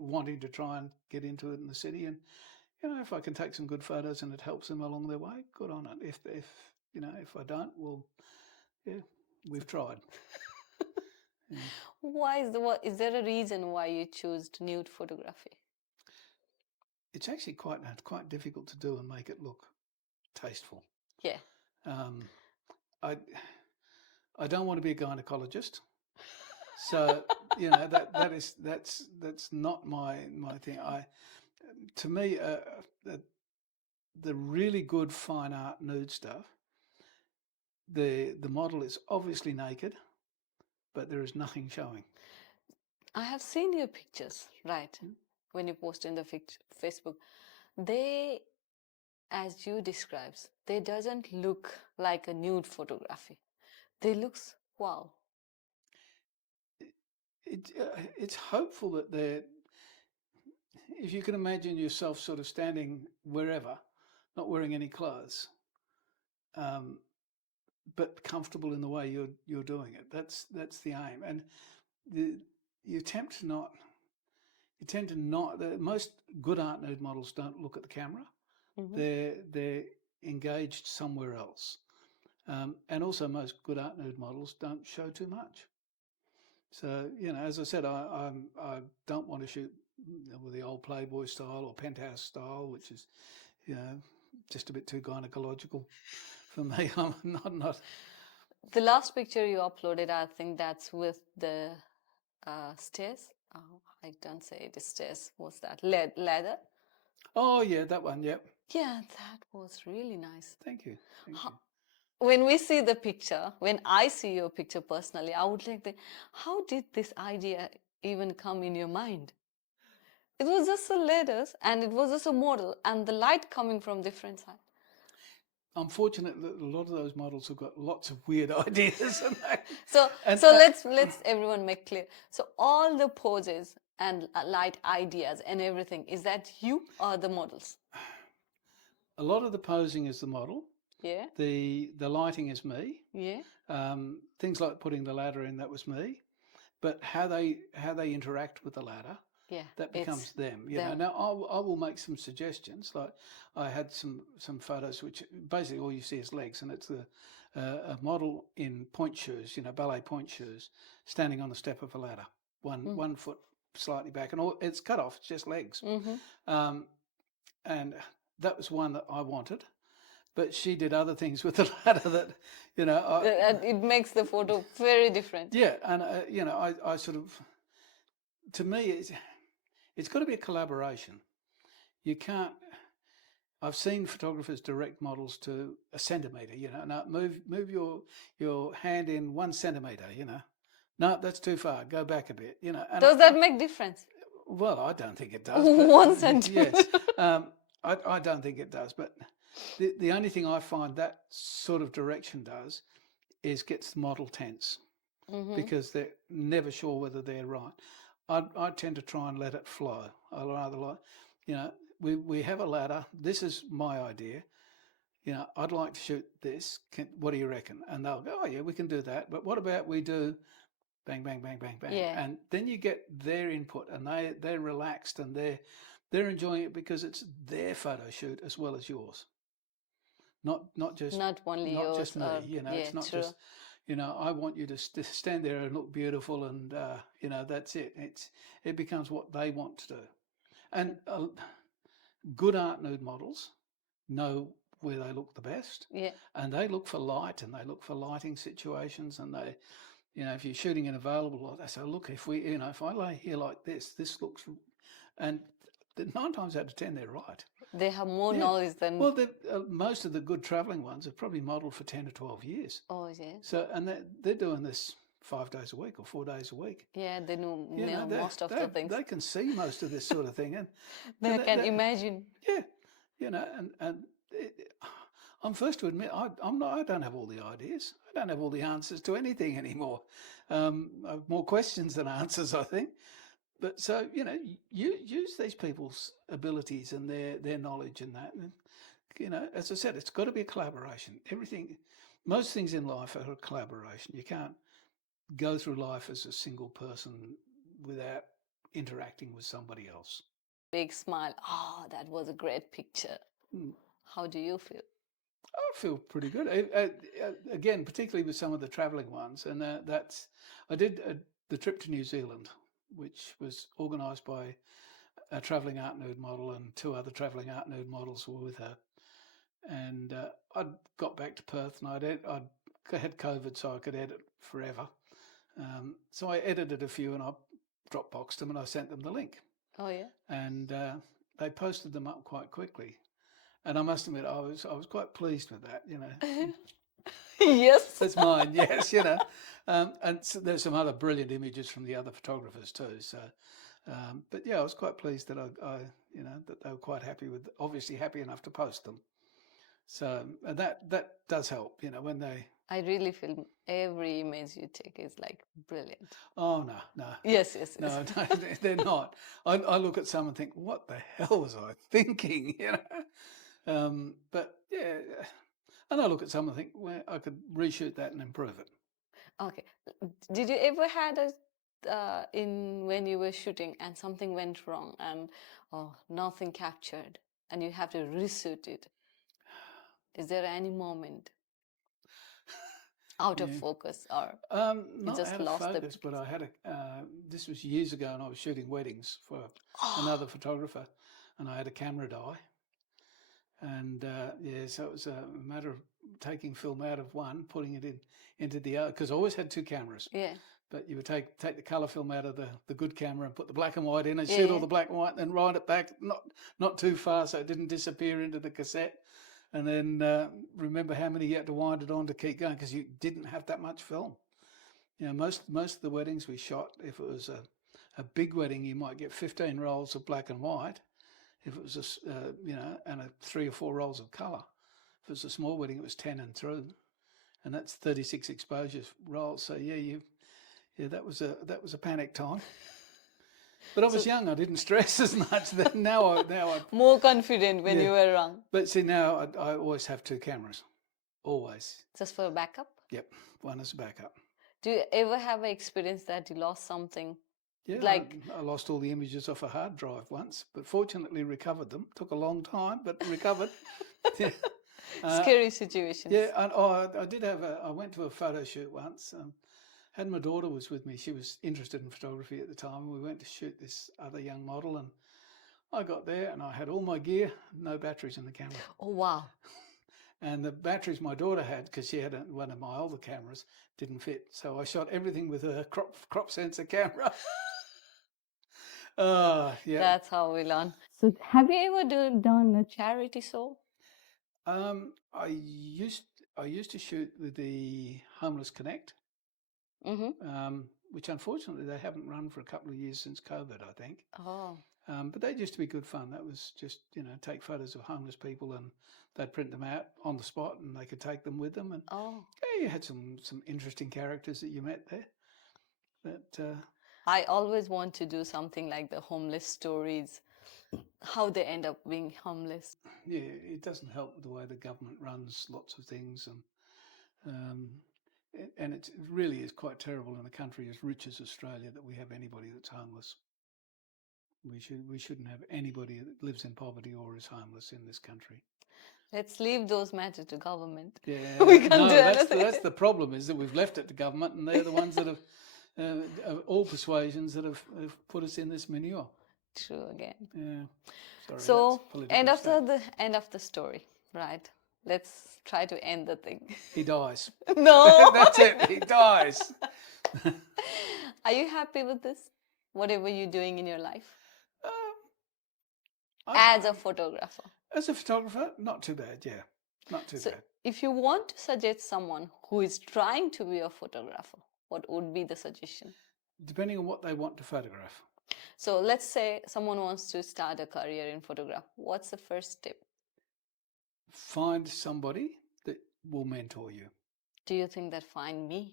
wanting to try and get into it in the city, and if I can take some good photos and it helps them along their way, good on it. If I don't, well, yeah, we've tried. Yeah. Is there a reason why you chose nude photography? It's actually quite difficult to do and make it look tasteful. Yeah. Um, I don't want to be a gynecologist, so that's not my thing. To me, the really good fine art nude stuff, the model is obviously naked, but there is nothing showing. I have seen your pictures, right? When you post in the Facebook, they, as you describes, they doesn't look like a nude photography. They looks wow. It's hopeful that if you can imagine yourself sort of standing wherever, not wearing any clothes, but comfortable in the way you're doing it. That's the aim, and you tend to not. Most good art nude models don't look at the camera. They're engaged somewhere else, and also most good art nude models don't show too much. So as I said, I don't want to shoot with the old Playboy style or penthouse style, which is just a bit too gynecological for me. I'm not. The last picture you uploaded, I think that's with the stairs. Oh, I don't say it is stairs. What's that? Leather. Oh yeah, that one. Yep. Yeah, that was really nice. Thank you. When we see the picture, when I see your picture personally, I would like to, how did this idea even come in your mind? It was just a letters and it was just a model and the light coming from different side. I'm fortunate that a lot of those models have got lots of weird ideas. So let's everyone make clear. So all the poses and light ideas and everything, is that you or the models? A lot of the posing is the model. Yeah. The lighting is me. Yeah. Things like putting the ladder in, that was me. But how they interact with the ladder, Yeah, that becomes them. them. Now I will make some suggestions. Like I had some photos which basically all you see is legs, and it's a model in point shoes, ballet point shoes, standing on the step of a ladder, one foot slightly back, and it's cut off. It's just legs. And that was one that I wanted. But she did other things with the ladder that, it makes the photo very different. Yeah, and I sort of, to me, it's got to be a collaboration. You can't. I've seen photographers direct models to a centimetre. Now move your hand in 1 centimetre. No, that's too far. Go back a bit. And Does that make difference? Well, I don't think it does. 1 centimetre. Yes, I don't think it does. But the only thing I find that sort of direction does is gets the model tense, because they're never sure whether they're right. I tend to try and let it flow. I rather like, we have a ladder. This is my idea. I'd like to shoot this. What do you reckon? And they'll go, oh yeah, we can do that. But what about we do bang, bang, bang, bang, bang? Yeah. And then you get their input, and they're relaxed, and they're enjoying it because it's their photo shoot as well as yours. Not just only not yours. just me. It's not true. just. I want you to stand there and look beautiful, and that's it. It becomes what they want to do, and good art nude models know where they look the best. Yeah. And they look for light, and they look for lighting situations, and they, if you're shooting an available light, they say, look, if I lay here like this looks, and 9 times out of 10 they're right. They have more Yeah. knowledge than. Well, most of the good travelling ones are probably modelled for 10 to 12 years. Oh, yeah. So, and they're doing this 5 days a week or 4 days a week. Yeah, they know, You know, most of the things. they can see most of this sort of thing, and They and can imagine. Yeah, you know, and I'm first to admit I don't have all the ideas. I don't have all the answers to anything anymore. I have more questions than answers, I think. But so, you know, you use these people's abilities and their knowledge and that. And, you know, as I said, it's got to be a collaboration. Most things in life are a collaboration. You can't go through life as a single person without interacting with somebody else. Big smile. Oh, that was a great picture. How do you feel? I feel pretty good. Again, particularly with some of the travelling ones, and I did the trip to New Zealand, which was organised by a travelling art nude model, and 2 other travelling art nude models were with her. And I got back to Perth, and I'd had COVID, so I could edit forever. So I edited a few, and I Dropboxed them, and I sent them the link. Oh, yeah. And they posted them up quite quickly. And I must admit, I was quite pleased with that, you know. Yes. That's mine, yes, you know. And so there's some other brilliant images from the other photographers too. So, but yeah, I was quite pleased that I you know, that they were quite happy with, obviously happy enough to post them. So and that does help, you know, when they. I really feel every image you take is like brilliant. Oh no. Yes. No, they're not. I look at some and think, what the hell was I thinking? You know. But yeah, and I look at some and think, well, I could reshoot that and improve it. Okay. Did you ever had when you were shooting and something went wrong and nothing captured and you have to reshoot it? Is there any moment out of focus or not just out of lost focus, but I had this was years ago, and I was shooting weddings for another photographer, and I had a camera die, and so it was a matter of taking film out of one, putting it into the other, because I always had 2 cameras. Yeah. But you would take the colour film out of the good camera and put the black and white in, and shoot all the black and white, and then wind it back not too far so it didn't disappear into the cassette. And then remember how many you had to wind it on to keep going, because you didn't have that much film. You know, most of the weddings we shot, if it was a big wedding, you might get 15 rolls of black and white. If it was and 3 or 4 rolls of colour. If it was a small wedding, it was 10 and through, and that's 36 exposures rolls. So that was a panic time. But I was young. I didn't stress as much. Now I more confident when you were wrong. But see, now I always have 2 cameras, always. Just for backup. Yep, one as a backup. Do you ever have an experience that you lost something? Yeah, like I lost all the images off a hard drive once, but fortunately recovered them. Took a long time, but recovered. Yeah. Scary situations. Yeah, and I did have I went to a photo shoot once. Had my daughter was with me. She was interested in photography at the time, and we went to shoot this other young model, and I got there and I had all my gear, no batteries in the camera. Oh, wow. And the batteries my daughter had, because she had one of my older cameras, didn't fit. So I shot everything with a crop sensor camera. Yeah. That's how we learn. So have you ever done a charity show? I used to shoot with the Homeless Connect, which unfortunately they haven't run for a couple of years since COVID, I think. Oh. But they used to be good fun. That was just, you know, take photos of homeless people, and they'd print them out on the spot, and they could take them with them. And yeah, you had some interesting characters that you met there. But I always want to do something like the homeless stories, how they end up being homeless. Yeah, it doesn't help with the way the government runs lots of things, and it really is quite terrible in a country as rich as Australia that we have anybody that's homeless. We shouldn't have anybody that lives in poverty or is homeless in this country. Let's leave those matters to government. Yeah, we can't do anything. That's the problem, is that we've left it to government, and they're the ones that have all persuasions that have put us in this manure. True again. Yeah. Sorry, so end of the story, right? Let's try to end the thing. He dies. No. That's it. He dies. Are you happy with this? Whatever you're doing in your life? as a photographer? As a photographer, not too bad. Yeah, not too So bad. if you want to suggest someone who is trying to be a photographer, what would be the suggestion? Depending on what they want to photograph. So let's say someone wants to start a career in photograph. What's the first step? Find somebody that will mentor you. Do you think that find me?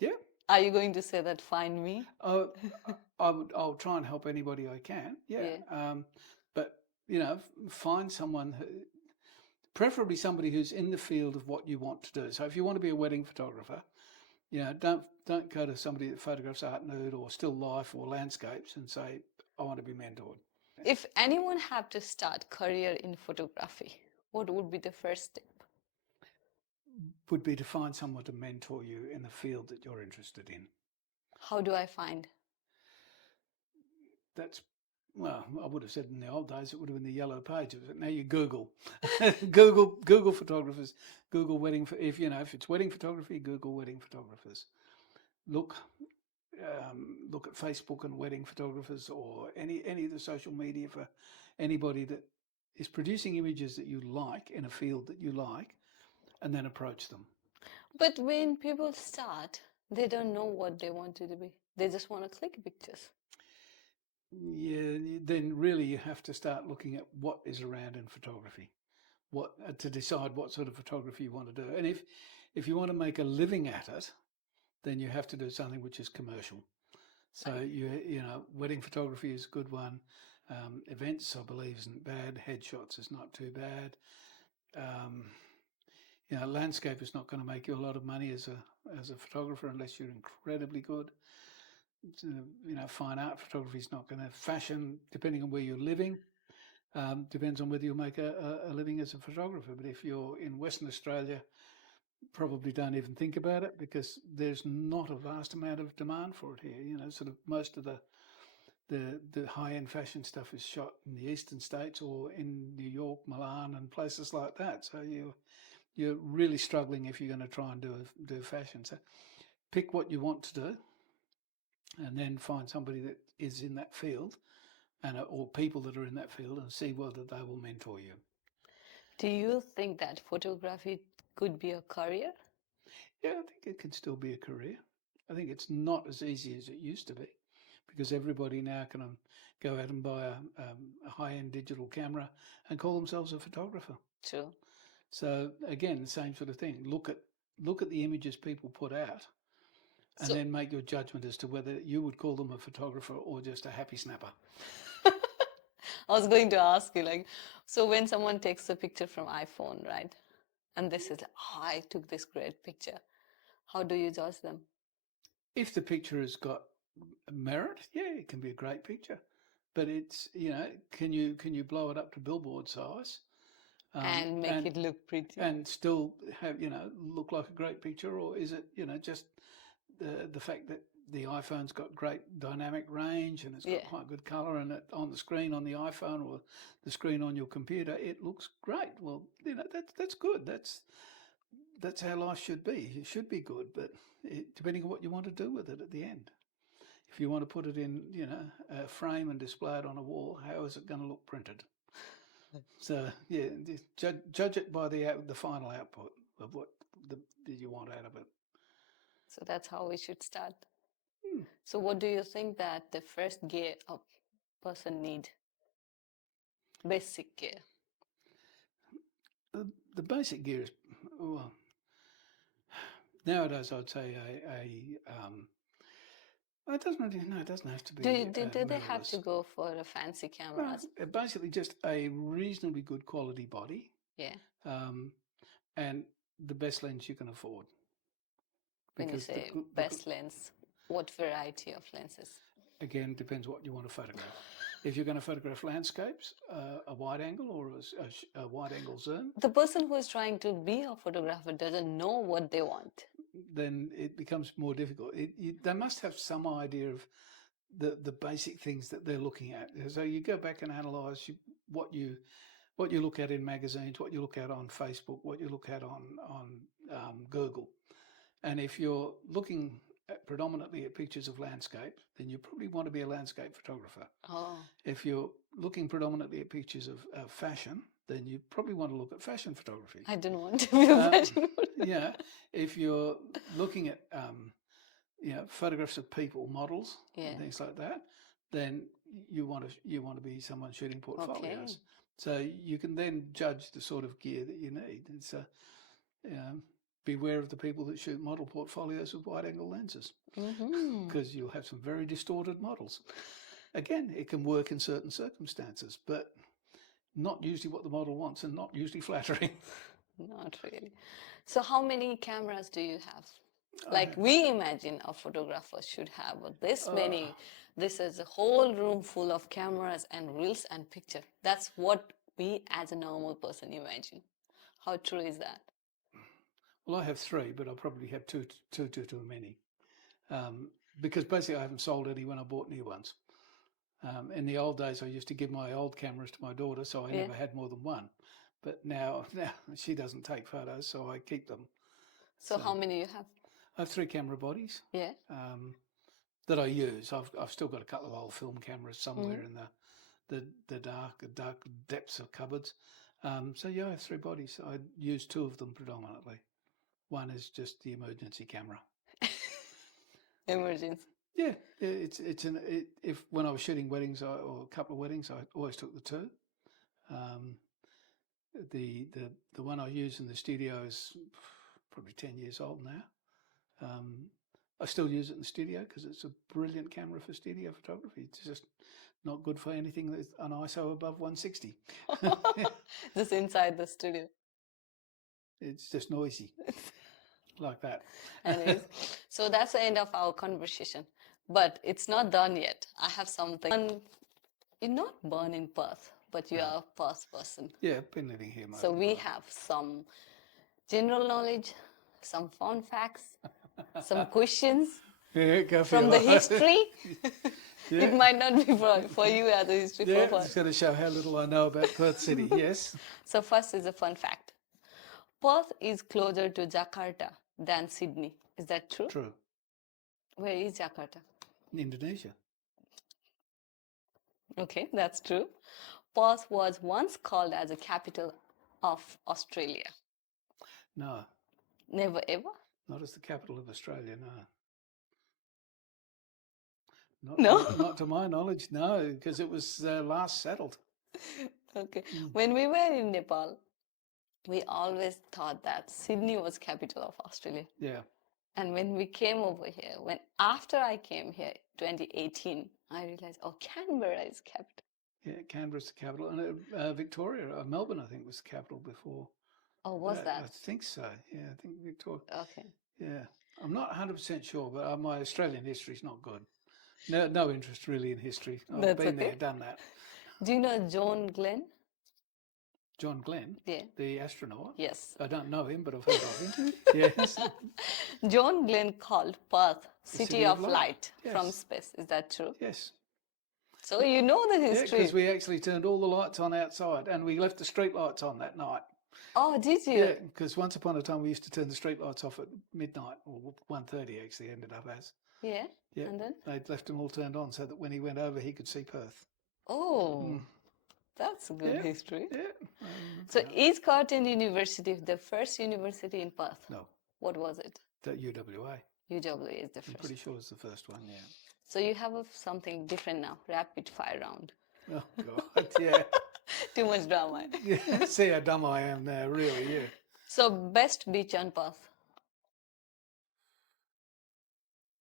Yeah. Are you going to say that find me? I'll try and help anybody I can. Yeah. But find someone preferably somebody who's in the field of what you want to do. So if you want to be a wedding photographer, don't go to somebody that photographs art nude or still life or landscapes and say, I want to be mentored. If anyone had to start career in photography, what would be the first step? Would be to find someone to mentor you in the field that you're interested in. How do I find? Well, I would have said in the old days it would have been the yellow pages, but now you Google, Google photographers, Google wedding. If it's wedding photography, Google wedding photographers. Look at Facebook and wedding photographers, or any of the social media for anybody that is producing images that you like in a field that you like, and then approach them. But when people start, they don't know what they want to be. They just want to click pictures. Yeah, then really you have to start looking at what is around in photography, to decide what sort of photography you want to do. And if you want to make a living at it, then you have to do something which is commercial. So wedding photography is a good one. Events, I believe, isn't bad. Headshots is not too bad. Landscape is not going to make you a lot of money as a photographer unless you're incredibly good. Fine art photography is not going to. Fashion, depending on where you're living, depends on whether you'll make a living as a photographer. But if you're in Western Australia, probably don't even think about it because there's not a vast amount of demand for it here. Sort of most of the high-end fashion stuff is shot in the eastern states or in New York, Milan, and places like that. So you're really struggling if you're going to try and do fashion. So pick what you want to do, and then find somebody that is in that field, or people that are in that field, and see whether they will mentor you. Do you think that photography could be a career? Yeah, I think it can still be a career. I think it's not as easy as it used to be because everybody now can go out and buy a high-end digital camera and call themselves a photographer. True. So again, the same sort of thing. Look at the images people put out, and then make your judgment as to whether you would call them a photographer or just a happy snapper. I was going to ask you, so when someone takes a picture from iPhone, right, and this is I took this great picture, how do you judge them? If the picture has got merit, yeah, it can be a great picture. But it's, can you blow it up to billboard size and make it look pretty and still have, look like a great picture? Or is it, just the fact that the iPhone's got great dynamic range and it's got quite good color, and on the screen on the iPhone or the screen on your computer, it looks great. Well, that's good. That's how life should be. It should be good, but depending on what you want to do with it at the end. If you want to put it in, a frame and display it on a wall, how is it going to look printed? So yeah, judge it by the final output of what you want out of it. So that's how we should start. So what do you think that the first gear a person need? Basic gear. The basic gear is, well, nowadays I'd say it doesn't have to be. Do they have to go for a fancy cameras? Basically, just a reasonably good quality body. Yeah. And the best lens you can afford. When you say best lens, what variety of lenses? Again, depends what you want to photograph. If you're going to photograph landscapes, a wide angle or a wide angle zoom. The person who is trying to be a photographer doesn't know what they want. Then it becomes more difficult. They must have some idea of the basic things that they're looking at. So you go back and analyse what you look at in magazines, what you look at on Facebook, what you look at on Google. And if you're looking predominantly at pictures of landscape, then you probably want to be a landscape photographer. Oh, If you're looking predominantly at pictures of fashion, then you probably want to look at fashion photography. I didn't want to be a fashion model. Yeah, if you're looking at photographs of people, models, Yeah. and things like that, then you want to be someone shooting portfolios. Okay. So you can then judge the sort of gear that you need. It's beware of the people that shoot model portfolios with wide-angle lenses, because you'll have some very distorted models. Again, it can work in certain circumstances, but not usually what the model wants and not usually flattering. Not really. So how many cameras do you have? Like we imagine a photographer should have this many. This is a whole room full of cameras and reels and picture. That's what we as a normal person imagine. How true is that? Well, I have 3, but I probably have too many. Because basically I haven't sold any when I bought new ones. In the old days, I used to give my old cameras to my daughter, so I never had more than one. But now she doesn't take photos, so I keep them. So how many you have? I have 3 camera bodies. Yeah. That I use. I've still got a couple of old film cameras somewhere in the dark depths of cupboards. So yeah, I have 3 bodies. I use 2 of them predominantly. One is just the emergency camera. Emergency. Yeah, if when I was shooting weddings or a couple of weddings, I always took the 2. The one I use in the studio is probably 10 years old now. I still use it in the studio because it's a brilliant camera for studio photography. It's just not good for anything that's an ISO above 160. Just inside the studio. It's just noisy, like that. Anyways, so that's the end of our conversation. But it's not done yet. I have something. You're not born in Perth, but you are a Perth person. Yeah, I've been living here. So we have some general knowledge, some fun facts, some questions from the history. It might not be for you as a history Yeah, professor. it's going to show how little I know about Perth City, yes. So first is a fun fact. Perth is closer to Jakarta than Sydney. Is that true? True. Where is Jakarta? In Indonesia. Okay, that's true. Perth was once called as a capital of Australia. No. Never ever? Not as the capital of Australia, no. Not to my knowledge, no, because it was last settled. Okay. When we were in Nepal, we always thought that Sydney was capital of Australia. Yeah. And when we came over here, after I came here, 2018, I realized, Canberra is capital. Yeah, Canberra's the capital, and Victoria, Melbourne, I think, was the capital before. Oh, was that? I think so. Yeah, I think Victoria. Okay. Yeah, I'm not 100% sure, but my Australian history's not good. No interest really in history. I've been there, done that. Do you know John Glenn? John Glenn? Yeah. The astronaut? Yes. I don't know him, but I've heard of him. Yes. John Glenn called Perth City of Light from Yes. space. Is that true? Yes. So you know the Yeah, history. because we actually turned all the lights on outside and we left the street lights on that night. Oh, did you? Yeah, because once upon a time we used to turn the street lights off at midnight, or 1:30 actually ended up as. Yeah. Yeah. And then? They'd left them all turned on so that when he went over he could see Perth. Oh, that's a good history. Yeah. So is Curtin University the first university in Perth? No. What was it? The UWA. UWA is the I'm first. pretty sure it's the first one, yeah. So you have something different now, rapid fire round. Oh, God, yeah. Too much drama. Yeah. See how dumb I am now, really, yeah. So best beach on Perth?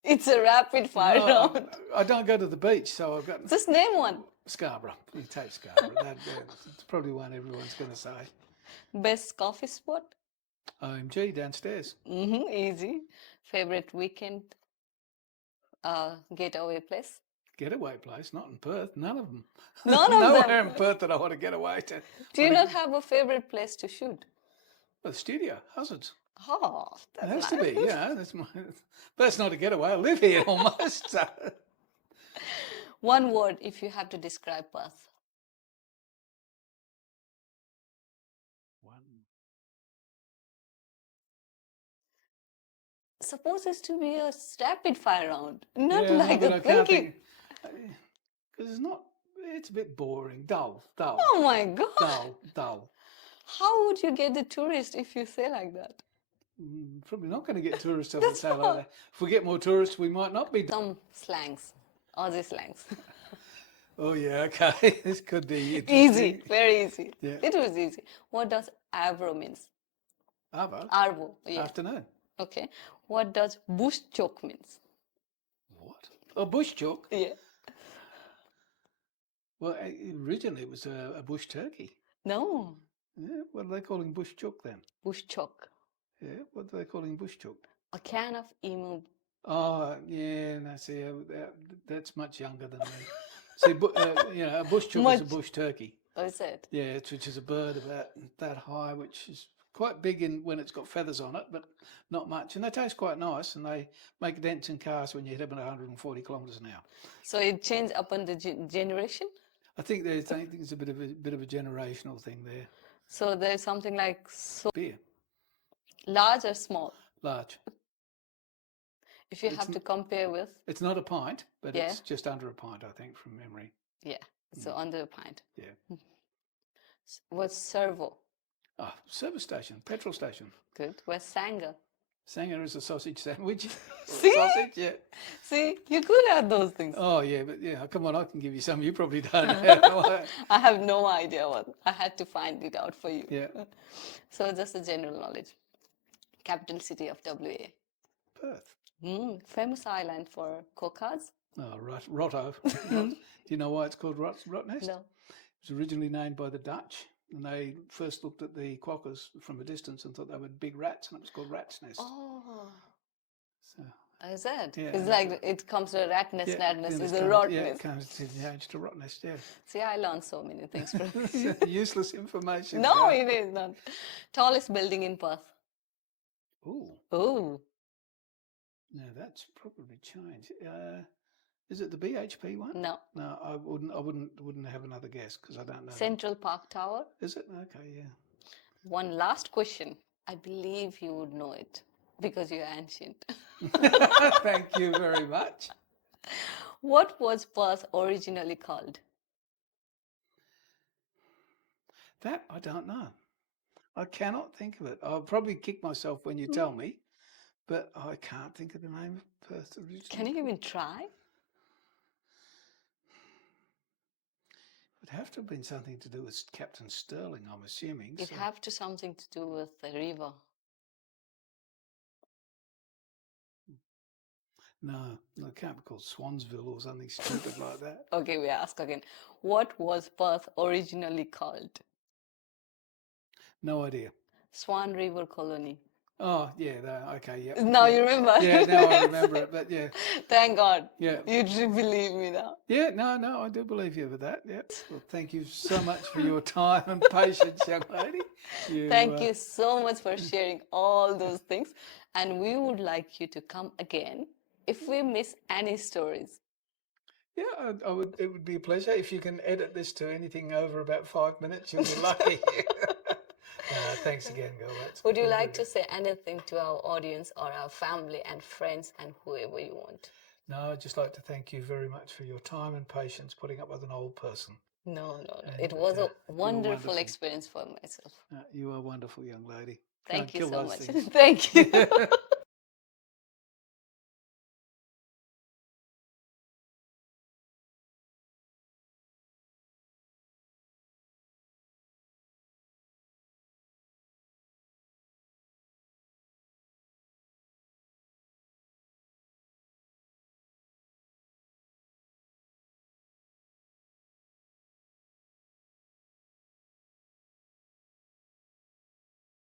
It's a rapid fire round. I don't go to the beach, so I've got... Just name one. Scarborough. You take Scarborough. That's probably one everyone's going to say. Best coffee spot? OMG, downstairs. Easy. Favorite weekend getaway place? Getaway place, not in Perth. None of them. None of them? Nowhere in Perth that I want to get away to. Do you not have a favorite place to shoot? Well, the studio, Hazards. Oh, It that's has to be, yeah. That's but it's not a getaway. I live here almost. So. One word if you have to describe Perth. One. supposed to be a rapid fire round, not Yeah, like but a I can't thinking. think because it's not. It's a bit boring, dull, Oh my God. dull. How would you get the tourist if you say like that? Probably not going to get tourists if we That's say like not. that. If we get more tourists, we might not be. Some slangs, Aussie slangs. Oh yeah, okay. This could be Easy, interesting. very easy. Yeah. It was easy. What does avro means? Arvo, Arvo, yeah. afternoon. Okay. What does bush choke means? What? Oh, bush chook. Yeah. Well, originally it was a bush turkey. No. Yeah, what are they calling bush chook then? Bush choke. Yeah, what are they calling bush chook? A can of emu. Oh, yeah, no, see, that's much younger than me. See, a bush chook is a Much. bush turkey. What is it? Yeah, which is a bird about that high, which is quite big when it's got feathers on it, but not much. And they taste quite nice, and they make dents in cars when you hit them at 140 kilometres an hour. So it changed upon the generation? I think there's a bit of a generational thing there. So there's something like Beer, large or small? large. If you have to compare with, It's not a pint, but Yeah. it's just under a pint, I think, from memory. yeah, so under a pint. Yeah. What's servo? Ah, service station, petrol station. Good. What's sanger? Sanger is a sausage sandwich. See? Sausage, yeah. See, you could have those things. Oh, yeah, but yeah, come on, I can give you some. You probably don't know. I have no idea what. I had to find it out for you. Yeah. So just a general knowledge. Capital city of WA. Perth. Famous island for quokkas? Oh, Rotto. Do you know why it's called Rottnest? No. It was originally named by the Dutch, and they first looked at the quokkas from a distance and thought they were big rats, and it was called Rat's Nest. Oh, So, is it? Yeah. It's like it comes to a rat nest, yeah, rat nest, then is it's a come- rot Yeah, it nest. comes to change to Rottnest, yeah. See, I learned so many things from you. Useless information. No, yeah. it is not. Tallest building in Perth. Ooh, Oh, no, that's probably changed. Is it the BHP one? no. No, I wouldn't have another guess because I don't know. Central Park Tower. Is it? Okay, yeah. One last question. I believe you would know it because you're ancient. Thank you very much. What was Perth originally called? That I don't know. I cannot think of it. I'll probably kick myself when you tell me, but I can't think of the name of Perth originally. Can you even try? It would have to have been something to do with Captain Sterling, I'm assuming. It have to something to do with the river. No, it can't be called Swansville or something stupid like that. Okay, we ask again. What was Perth originally called? No idea. Swan River Colony. Oh, yeah, okay, yeah. Now yeah. you remember? Yeah, now I remember it, but yeah. Thank God. Yeah. You do believe me now. Yeah, no, I do believe you with that. Yeah. Well, thank you so much for your time and patience, young lady. Thank you so much for sharing all those things. And we would like you to come again if we miss any stories. Yeah, I would. It would be a pleasure if you can edit this to anything over about 5 minutes. You'll be lucky. Thanks again, girl. Would you like to say anything to our audience or our family and friends and whoever you want? No, I'd just like to thank you very much for your time and patience putting up with an old person. No. And, It was a wonderful. wonderful experience for myself. You are a wonderful young lady. Thank Can't you kill so those much. things. Thank you.